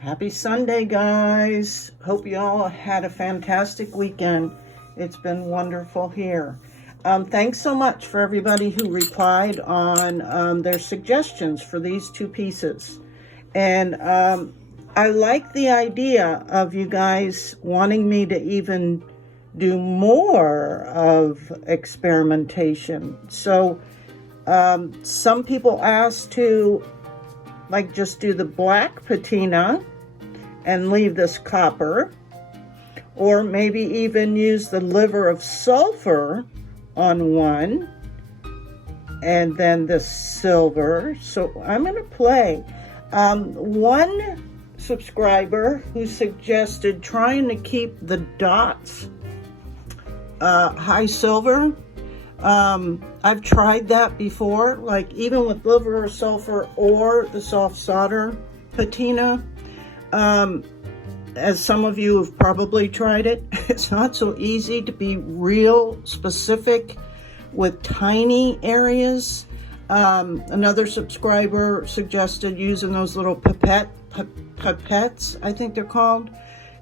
Happy Sunday, guys. Hope you all had a fantastic weekend. It's been wonderful here. Thanks so much for everybody who replied on their suggestions for these two pieces. And I like the idea of you guys wanting me to even do more of experimentation. So some people asked to just do the black patina and leave this copper, or maybe even use the liver of sulfur on one and then the silver. So I'm going to play. One subscriber who suggested trying to keep the dots high silver. I've tried that before, like even with liver or sulfur or the soft solder patina. As some of you have probably tried it, it's not so easy to be real specific with tiny areas. Another subscriber suggested using those little pipettes, I think they're called.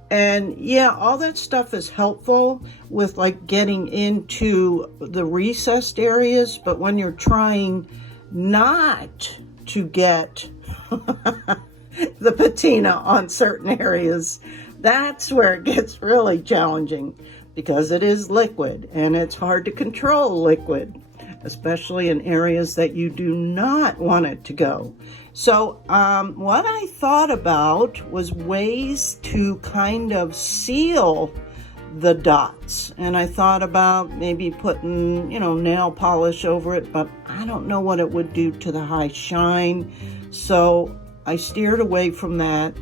And yeah, all that stuff is helpful with getting into the recessed areas, but when you're trying not to get the patina on certain areas, that's where it gets really challenging, because it is liquid and it's hard to control liquid, especially in areas that you do not want it to go. So what I thought about was ways to kind of seal the dots. And I thought about maybe putting, nail polish over it, but I don't know what it would do to the high shine. So I steered away from that.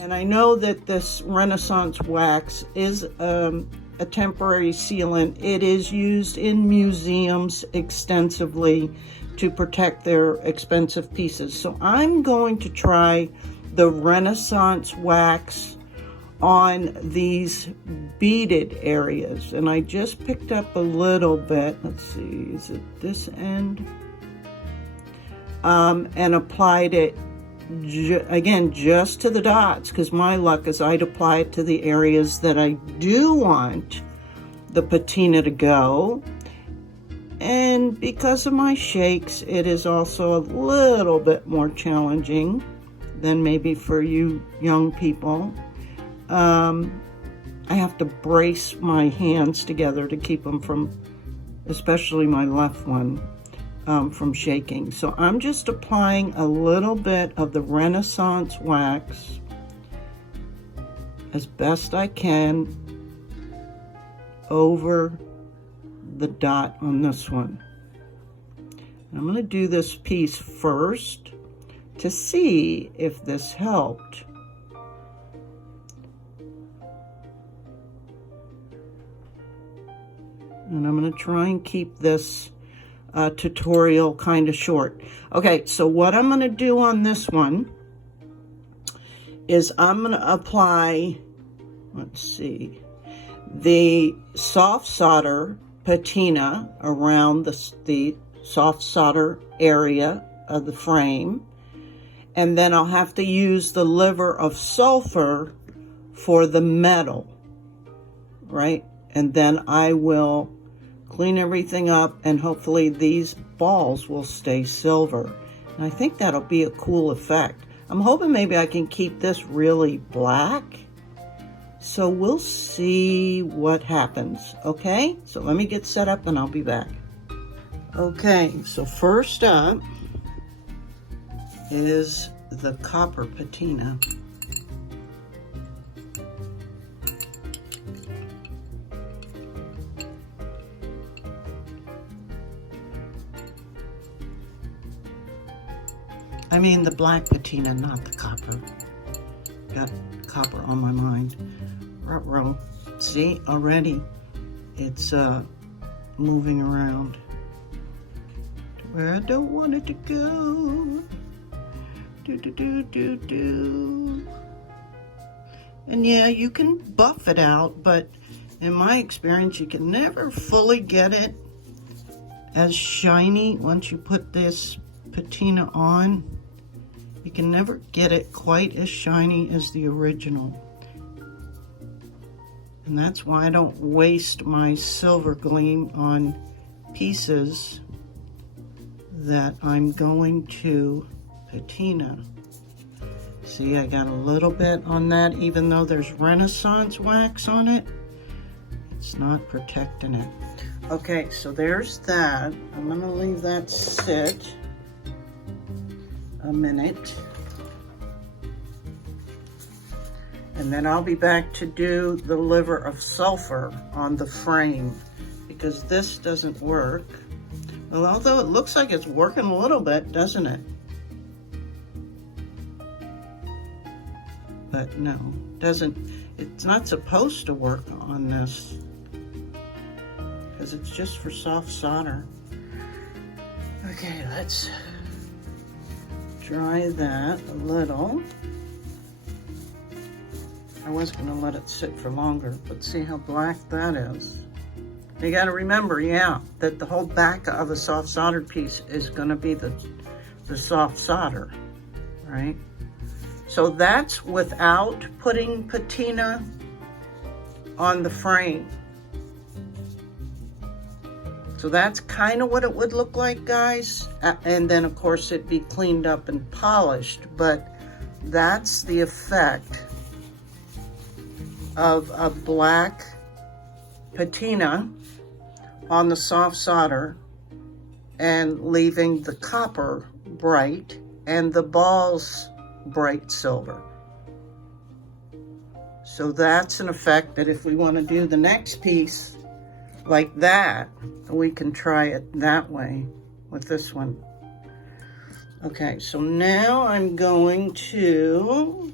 And I know that this Renaissance wax is a temporary sealant. It is used in museums extensively to protect their expensive pieces. So I'm going to try the Renaissance wax on these beaded areas. And I just picked up a little bit. Let's see, is it this end? And applied it, again, just to the dots, because my luck is I'd apply it to the areas that I do want the patina to go. And because of my shakes, it is also a little bit more challenging than maybe for you young people. I have to brace my hands together to keep them from, especially my left one, from shaking. So I'm just applying a little bit of the Renaissance wax as best I can over the dot on this one. I'm going to do this piece first to see if this helped. And I'm going to try and keep this tutorial kind of short. Okay, so what I'm going to do on this one is I'm going to apply, let's see, the soft solder patina around the soft solder area of the frame, and then I'll have to use the liver of sulfur for the metal, right? And then I will clean everything up, and hopefully these balls will stay silver. And I think that'll be a cool effect. I'm hoping maybe I can keep this really black. So we'll see what happens, okay? So let me get set up and I'll be back. Okay, so first up is the copper patina. I mean the black patina, not the copper. Got copper on my mind. Ruh-roh. See, already it's moving around to where I don't want it to go. Do. And yeah, you can buff it out, but in my experience, you can never fully get it as shiny once you put this patina on. You can never get it quite as shiny as the original. And that's why I don't waste my silver gleam on pieces that I'm going to patina. See, I got a little bit on that, even though there's Renaissance wax on it. It's not protecting it. Okay, so there's that. I'm gonna leave that sit a minute. And then I'll be back to do the liver of sulfur on the frame, because this doesn't work. Well, although it looks like it's working a little bit, doesn't it? But no, doesn't. It's not supposed to work on this, because it's just for soft solder. Okay, let's dry that a little. I was gonna let it sit for longer, but see how black that is. You gotta remember, yeah, that the whole back of a soft soldered piece is gonna be the soft solder, right? So that's without putting patina on the frame. So that's kind of what it would look like, guys. And then of course it'd be cleaned up and polished, but that's the effect of a black patina on the soft solder and leaving the copper bright and the balls bright silver. So that's an effect that if we want to do the next piece like that, we can try it that way with this one. Okay, so now I'm going to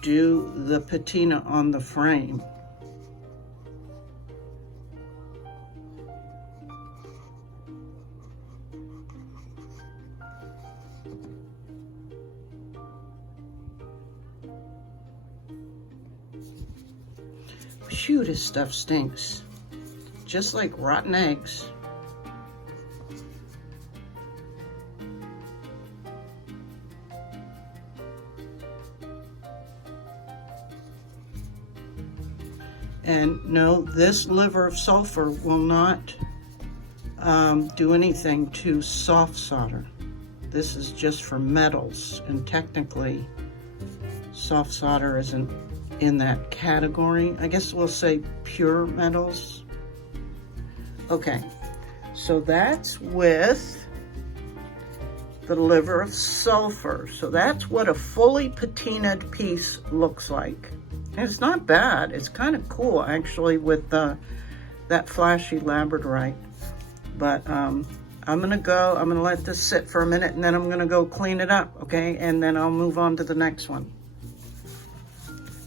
do the patina on the frame. Phew, this stuff stinks. Just like rotten eggs. And no, this liver of sulfur will not do anything to soft solder. This is just for metals, and technically soft solder isn't in that category. I guess we'll say pure metals. Okay, so that's with the liver of sulfur. So that's what a fully patinaed piece looks like. And it's not bad. It's kind of cool, actually, with that flashy labradorite. But I'm gonna let this sit for a minute, and then I'm gonna go clean it up, okay? And then I'll move on to the next one.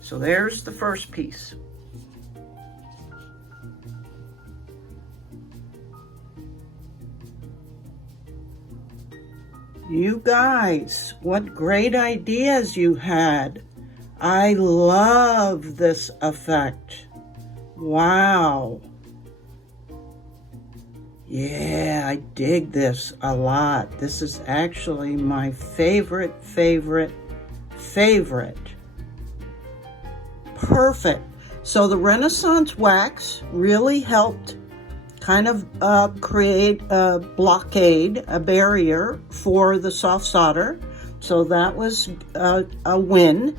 So there's the first piece. You guys, what great ideas you had. I love this effect. Wow. Yeah, I dig this a lot. This is actually my favorite. Perfect. So the Renaissance wax really helped kind of create a blockade, a barrier for the soft solder. So that was a win.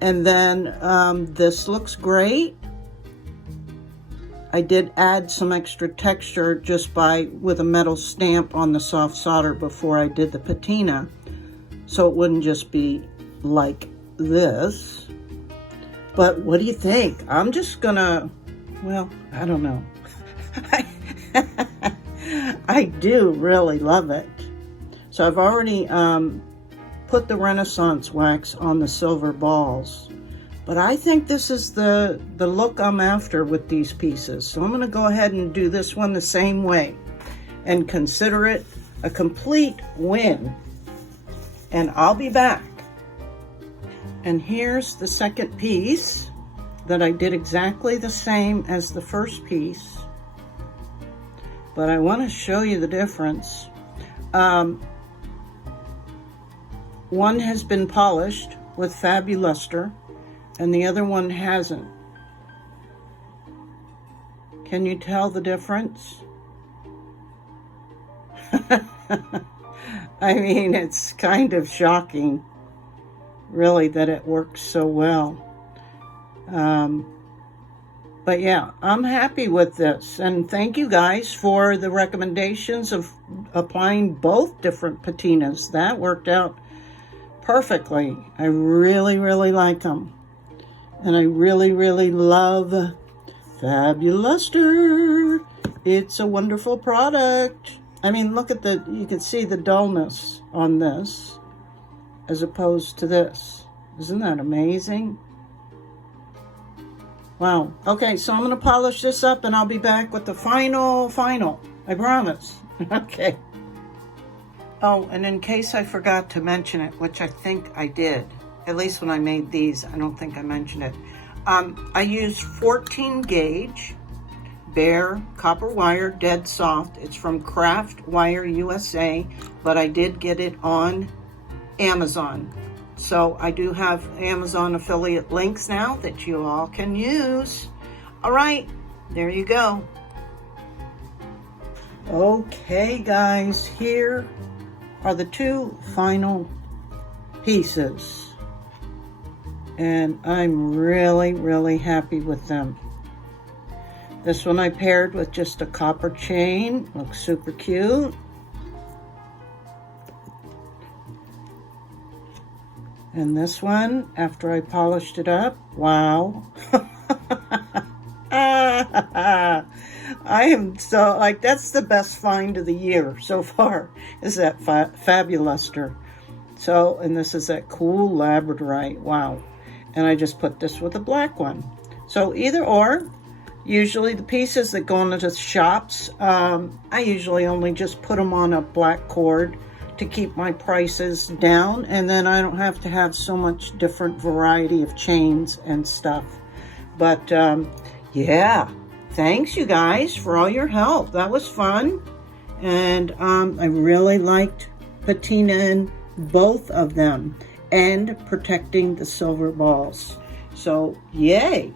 And then this looks great. I did add some extra texture just with a metal stamp on the soft solder before I did the patina, so it wouldn't just be like this. But what do you think? I'm just gonna, well, I don't know. I do really love it. So I've already put the Renaissance wax on the silver balls, but I think this is the look I'm after with these pieces. So I'm going to go ahead and do this one the same way and consider it a complete win. And I'll be back. And here's the second piece that I did exactly the same as the first piece, but I want to show you the difference. one has been polished with Fabuluster and the other one hasn't. Can you tell the difference? I mean, it's kind of shocking, really, that it works so well. But yeah, I'm happy with this. And thank you guys for the recommendations of applying both different patinas. That worked out perfectly. I really, really like them. And I really, really love Fabuluster. It's a wonderful product. I mean, look at you can see the dullness on this as opposed to this. Isn't that amazing? Wow. Okay, so I'm going to polish this up and I'll be back with the final. I promise. Okay. Oh, and in case I forgot to mention it, which I think I did, at least when I made these, I don't think I mentioned it. I used 14 gauge bare copper wire, dead soft. It's from Craft Wire USA, but I did get it on Amazon. So I do have Amazon affiliate links now that you all can use. All right, there you go. Okay, guys, here are the two final pieces. And I'm really, really happy with them. This one I paired with just a copper chain. Looks super cute. And this one, after I polished it up, wow. I am so, like, that's the best find of the year so far, is that Fabuluster. So, and this is that cool labradorite, wow. And I just put this with a black one. So either or. Usually the pieces that go into the shops, I usually only just put them on a black cord to keep my prices down, and then I don't have to have so much different variety of chains and stuff. But yeah, thanks you guys for all your help. That was fun, and I really liked patina in both of them and protecting the silver balls. So yay.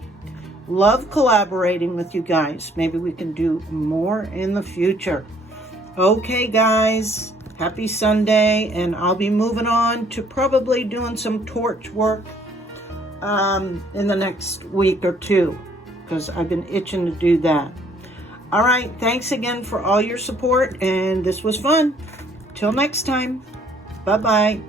Love collaborating with you guys. Maybe we can do more in the future. Okay, guys. Happy Sunday. And I'll be moving on to probably doing some torch work in the next week or two, because I've been itching to do that. All right. Thanks again for all your support. And this was fun. Till next time. Bye-bye.